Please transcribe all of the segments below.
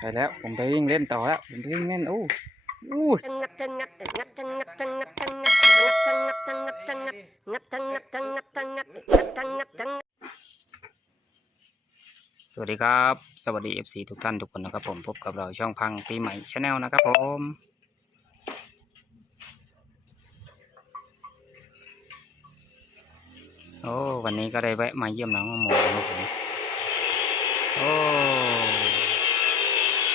ไปแล้วผมไปวิ่งเล่นต่อแล้วผมไปวิ่งเล่นอู้อู้งัดจังงัดงัดจังงัดจังงัดจังงัดงัดจังงัดจังงัดงัดจังงัดจังงัดจังงัดงัดจังงัดจังสวัสดีครับ สวัสดี FC ทุกท่านทุกคนนะครับผมพบกับเราช่องพังปีใหม่ชาแนลนะครับผมโอ้วันนี้ก็ได้แวะมาเยี่ยมน้องโมนะครับผมโอ้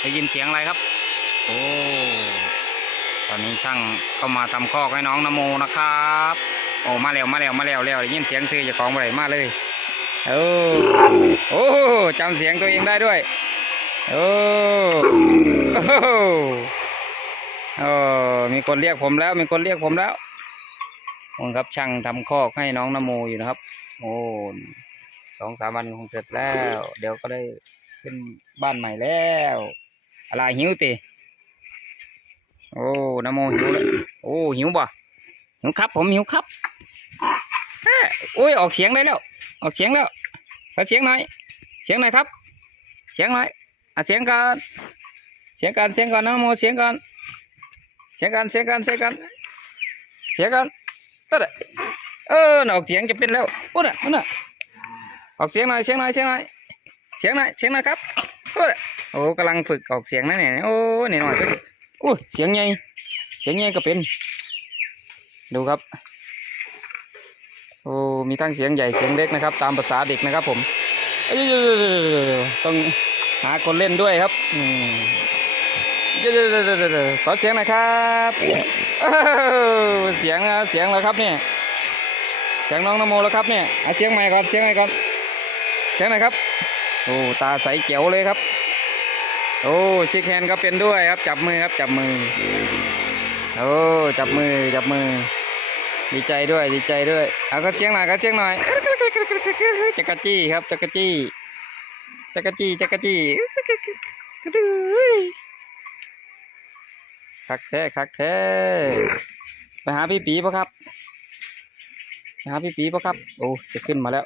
ได้ยินเสียงอะไรครับ โอ้ตอนนี้ช่างก็มาทำคอกให้น้องนโมนะครับ โอ้มาแล้วมาแล้วมาแล้วแล้วได้ยินเสียงซื้อจากของอะไรมาเลยโอ้โอ้จำเสียงตัวเองได้ด้วยโอ้โอ้โอ้มีคนเรียกผมแล้ว มีคนเรียกผมแล้วผมครับช่างทำคอกให้น้องนโมอยู่นะครับ โอ้สองสามวันคงเสร็จแล้ว เดี๋ยวก็ได้ขึ้นบ้านใหม่แล้ว อะไรหิวติโอ้นโมหิวเลยโอ้หิวบ่หิวครับผมหิวครับโอ้ยออกเสียงได้แล้ว ออกเสียงแล้วขอเสียงหน่อย เสียงหน่อยครับ เสียงหน่อยอะเสียงกันเสียงกันเสียงกันนโมเสียงกันเสียงกันเสียงกันเสียงกันเสียงกันก็ได้เออออกเสียงจะเป็นแล้วอุ้น่ะอุ้น่ะออกเสียงหน่อยเสียงหน่อยเสียงหน่อยเสียงหน่อยเสียงหน่อยครับโอ้ย โอ้กำลังฝึกออกเสียงนะเนี่ยโอ้หน่อยๆก็อู้เสียงใหญ่เสียงใหญ่ก็เป็น ดูครับ โอ้มีทั้งเสียงใหญ่เสียงเล็กนะครับ ตามภาษาเด็กนะครับ ผมต้องหาคนเล่นด้วยครับเดี๋ยวๆๆๆๆขอเสียงหน่อยครับเสียงเสียงแล้วครับเนี่ยเสียงน้องนโมแล้วครับเนี่ยเสียงใหม่ก่อนเสียงใหม่ก่อนเสียงหนครับโอ้ตาใสเขียวเลยครับ โอ้ชิคแฮนด์ก็เป็นด้วยครับ จับมือครับจับมือ โอ้จับมือจับมือ ดีใจด้วยดีใจด้วยเอาก็เชียงหน่อยก็เชียงหน่อยจักรจี้ครับจักรจี้จักรจี้จักรจี้คักแท้คักแท้ไปหาพี่ปีปะครับไปหาพี่ปีปะครับ โอ้จะขึ้นมาแล้ว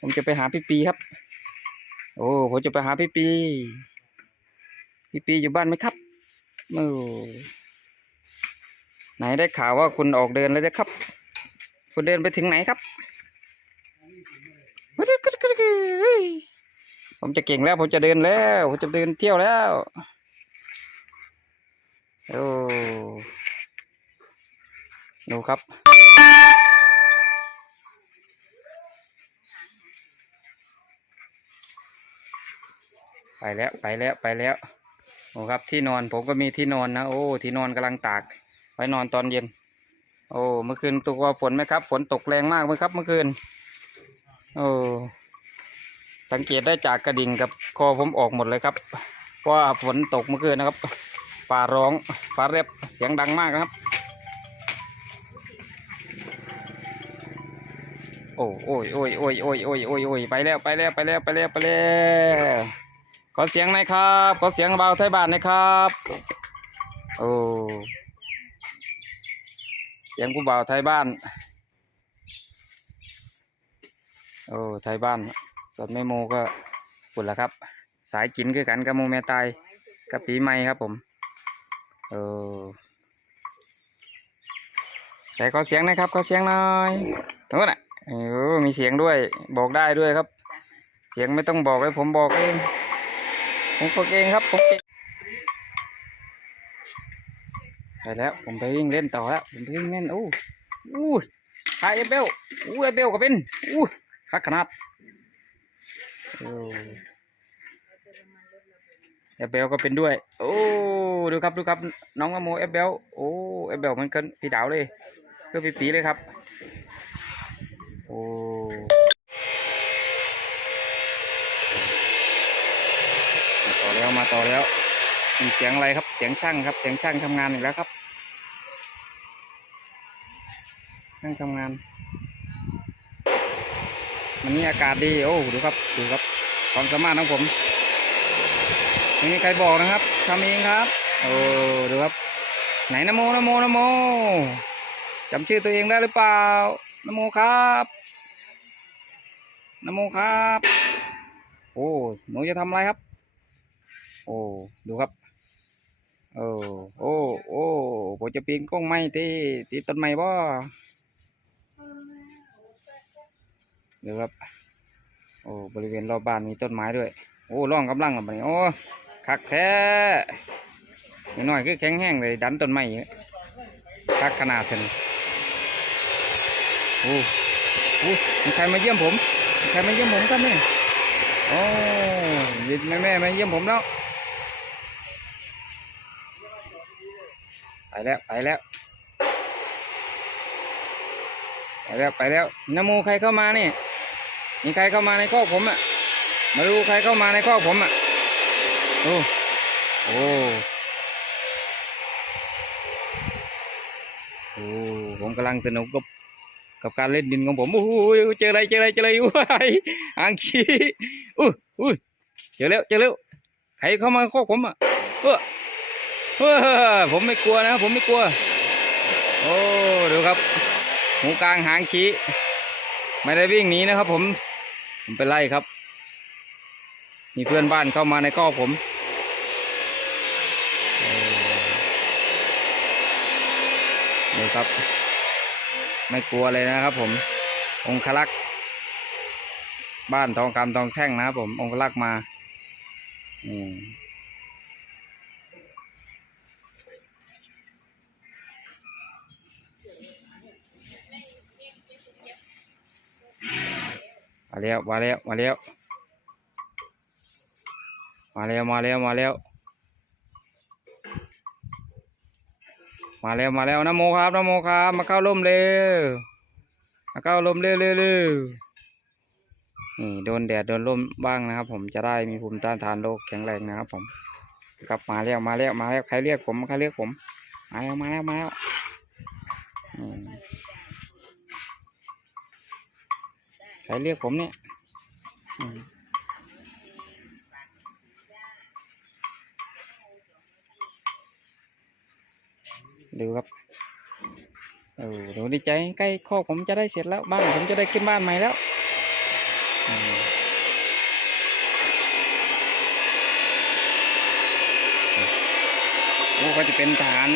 ผมจะไปหาพี่ปีครับ โอ้ผมจะไปหาพี่ปี พี่ปีอยู่บ้านไหมครับโอ้ไหนได้ข่าวว่าคุณออกเดินแล้วนะครับ คุณเดินไปถึงไหนครับ ผมจะเก่งแล้วผมจะเดินแล้ว ผมจะเดินเที่ยวแล้วโอ้ดูครับ ไปแล้วไปแล้วไปแล้ว โอ้ครับที่นอนผมก็มีที่นอนนะโอ้ที่นอนกำลังตาก ไว้นอนตอนเย็น โอ้เมื่อคืนตัวฝนไหมครับ ฝนตกแรงมากไหมครับ เมื่อคืน โอ้สังเกตได้จากกระดิ่งกับคอผมออกหมดเลยครับเพราะว่าฝนตกเมื่อคืนนะครับฟ้าร้องฟ้าเรียบเสียงดังมากนะครับ โอ้โอ้ยโอ้ยโอ้ยโอ้ยโอ้ยโอ้ยไปแล้วไปแล้วไปแล้วไปแล้วไปแล้ว ขอเสียงหน่อยครับ ขอเสียงเบาไทยบ้านหน่อยครับ โอ้เสียงผู้บ่าวไทยบ้าน โอ้ไทยบ้านส่วนแม่โมก็ปุ่นละครับ สายกินคือกันกับโมแม่ตายกับปีใหม่ครับผมเออแต่ขอเสียงหนะครับขอเสียงหน่อยโน้นอะเออมีเสียงด้วยบอกได้ด้วยครับ เสียงไม่ต้องบอกเลยผมบอกเอง ผมบอกเองครับผมเองไปแล้วผมไปวิ่งเล่นต่อแล้วผมไปวิ่งเล่นอู้อู้ไอเอเบลอู้เอเบลก็เป็นอู้คักขนาดโอ้เอเบลก็เป็นด้วย โอ้ดูครับดูครับ น้องอโมเอเบลโอ้เอเบลมันกันพี่ดาวเลยก็พี่ปีเลยครับ โอ้มา ต่อแล้วมาต่อแล้วมีเสียงอะไรครับ เสียงช่างครับ เสียงช่างทำงานอีกแล้วครับช่างทำงานมันนี่อากาศดีโอ้ดูครับดูครับความสามารถของผมไม่มีใครบอกนะครับทำเองครับโอ้ดูครับ ไหนนโมนโมนโมจำชื่อตัวเองได้หรือเปล่านโมครับนโมครับ โอ้หนูจะทำอะไรครับ โอ้ดูครับโอ้โอ้โอ้ผมจะปีนกล้องไม้ที่ที่ต้นไม้บ่ดูครับโอ้บริเวณรอบบ้านมีต้นไม้ด้วย โอ้ร่องกำลังอะบันี้โอ้คักแท้นิดหน่อยคือแข็งแห้งเลยดันต้นไม้อยู่คักขนาดเท่นโอ้โอ้มีใครมาเยี่ยมผมใครมาเยี่ยมผมกันนี่โอ้ยินแม่แม่มาเยี่ยมผมแล้ว ไป แล้วไปแล้ว ไปแล้วไปแล้วนโมใครเข้ามาเนี่ยมีใครเข้ามาในคอผมอะ มาดูใครเข้ามาในคอผมอะโอ้โอ้โอ้ผมกำลังสนุกกับกับการเล่นดินของผมโอ้โหเจออะไรเจออะไรเจออะไรว้ายอ่างขี้อู้อู้เจอแล้วเจอแล้วใครเข้ามาในคอผมอะเออ ผมไม่กลัวนะผมไม่กลัว โอ้ดูครับหูกลางหางขี้ไม่ได้วิ่งหนีนะครับ ผมผมไปไล่ครับ มีเพื่อนบ้านเข้ามาในก้อผมดูครับ ไม่กลัวเลยนะครับ ผม องคลักษ์บ้านทองคำทองแท่งนะครับผมองคลักษ์มาอืม มาแล้วมาแล้วมาแล้ว มาแล้วมาแล้วมาแล้ว มาแล้วมาแล้วนะโมครับนะโมครับมาเข้าร่มเร็วมาเข้าร่มเร็วเร็วเร็วนี่โดนแดดโดนร่มบ้างนะครับ ผมจะได้มีภูมิต้านทานโรคแข็งแรงนะครับ ผมครับมาแล้วมาแล้วมาแล้วใครเรียกผมใครเรียกผมมาแล้วมาแล้วมาแล้ว ใครเรียกผมเนี่ยดูครับเออดูดีใจใกล้ข้อผมจะได้เสร็จแล้วบ้านผมจะได้ขึ้นบ้านใหม่แล้วอืมโอ้ก็จะเป็นทหาร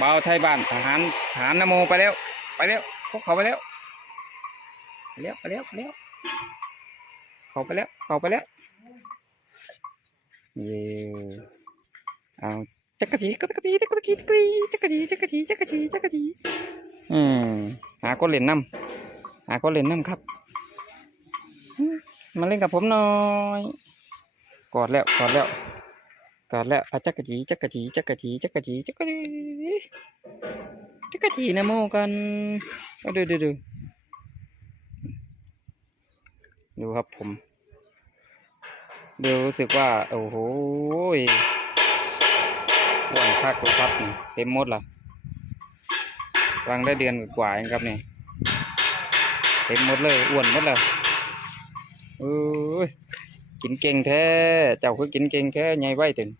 บ่าไทยบ้านทหารทหารนโมไปแล้ว ไปแล้วพวกเขาไปแล้ว แล้วไปแล้วไปแล้วเข้าไปแล้วเข้าไปแล้วเย่เอาจักรีจักรจีจักรีจักรจีจักรจีจักรจีจักรจีจักรจีอืมหาคนเล่นน้ำหาคนเล่นน้ำครับ มาเล่นกับผมหน่อย กอดแล้วกอดแล้วกอดแล้วอะจักรีจักรจีจักรจีจักรจีจักรจีจักรจีนะโมกันดูดูดู ดูครับผม ดูรู้สึกว่า โอ้โหอ้วนคักเลยครับนี่เต็มหมดละกำลังได้เดือนกว่าเองครับนี่เต็มหมดเลยอ้วนหมดแล้วเอ้ยกินเก่งแท้ เจ้าคือกินเก่งแท้ใหญ่ไว้ถึง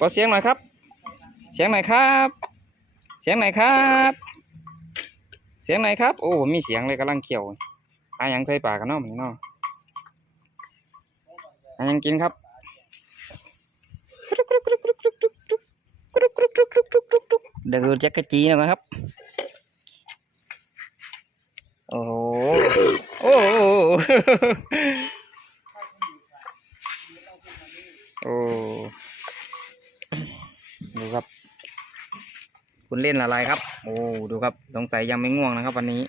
ขอเสียงหน่อยครับ เสียงหน่อยครับ เสียงหน่อยครับ สียงไหนครับ โอ้มีเสียงเลยกำลังเขียวอายังใส่ปากกันเนาะมันเนาะอายังกินครับเดือดแจักรจีนะครับ โอ้โหโอ้โหโอ้ดูครับ คุณเล่นอะไรครับ โอ้ดูครับสงสัยยังไม่ง่วงนะครับ วันนี้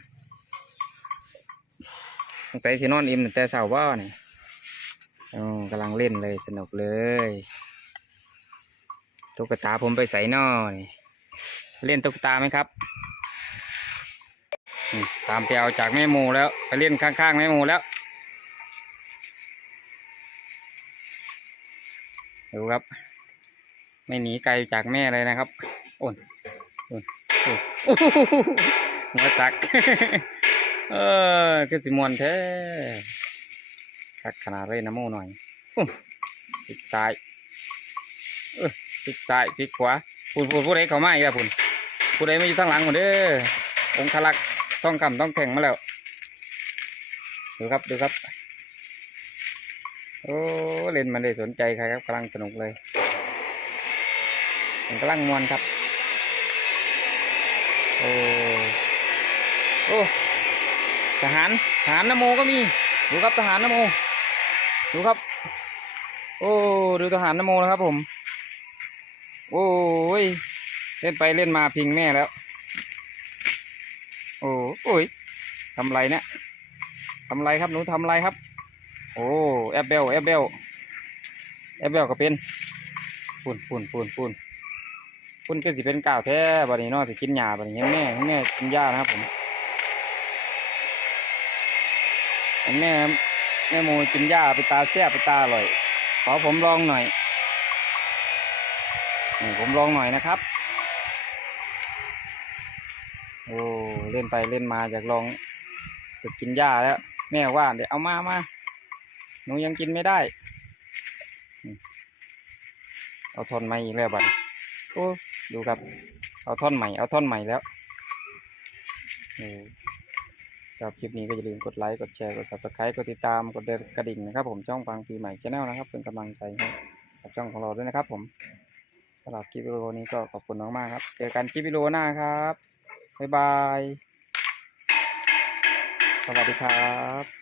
สงสัยสินอนอิ่มแต่เช้าว่านี่โอ้กำลังเล่นเลยสนุกเลยตุ๊กตาผมไปใส่นอนี่เล่นตุ๊กตาไหมครับตามไปเอาจากแม่หมูแล้วไปเล่นข้างๆแม่หมูแล้วดูครับ ไม่หนีไกลจากแม่เลยนะครับโอ หหัวจัก เออคือสิมวนแท้คักขนาดเลยนะโมหน่อยอู้พลิกซ้ายเออพลิกซ้ายพลิกขวาพูดพูดพูดให้เขามาอีกแล้วพูดพูดให้มาอยู่ข้างหลังหมดเด้อองคลักษ์ต้องคำต้องแข่งมาแล้วดูครับดูครับโอ้เล่นมันได้สนใจใครครับกำลังสนุกเลยกำลังมวนครับ โอ้โอ้ทหารทหารนโมก็มีดูครับทหารนโมดูครับ โอ้ดูทหารนโมนะครับ ผม โอ้ยเล่นไปเล่นมาพิงแม่แล้ว โอ้โอ้ยทำไรเนี่ยทำไรครับหนูทำไรครับ โอ้แอปเบลแอปเบลแอปเบลก็เป็นปุ่นปุ่นปุ่นปุ่น ปุ่นก็สิเป็นก้าวแท้บัดนี้เนาะสิกินหญ้าบัดนี้แม่แม่กินหญ้านะครับผมแม่แม่โมกินหญ้าไปตาแซ่บไปตาอร่อย ขอผมลองหน่อยนี่ผมลองหน่อยนะครับ โอ้เล่นไปเล่นมาอยากลองจะกินหญ้าแล้ว แม่ว่าเดี๋ยวเอามามาหนูยังกินไม่ได้ เอาทนม่อีกแล้วบัดโอ้ ดูครับ เอาท่อนใหม่ เอาท่อนใหม่แล้วโอ้ชอบคลิปนี้ก็อย่าลืมกดไลค์ กดแชร์ กด subscribe กดติดตาม กดกระดิ่งนะครับ ผมช่องฟังปีใหม่ชาแนลนะครับ เป็นกำลังใจให้กับช่องของเราด้วยนะครับ ผมสำหรับคลิปวิดีโอนี้ก็ขอบคุณมากๆครับ เจอกันคลิปวิดีโอหน้าครับ บ๊ายบาย สวัสดีครับ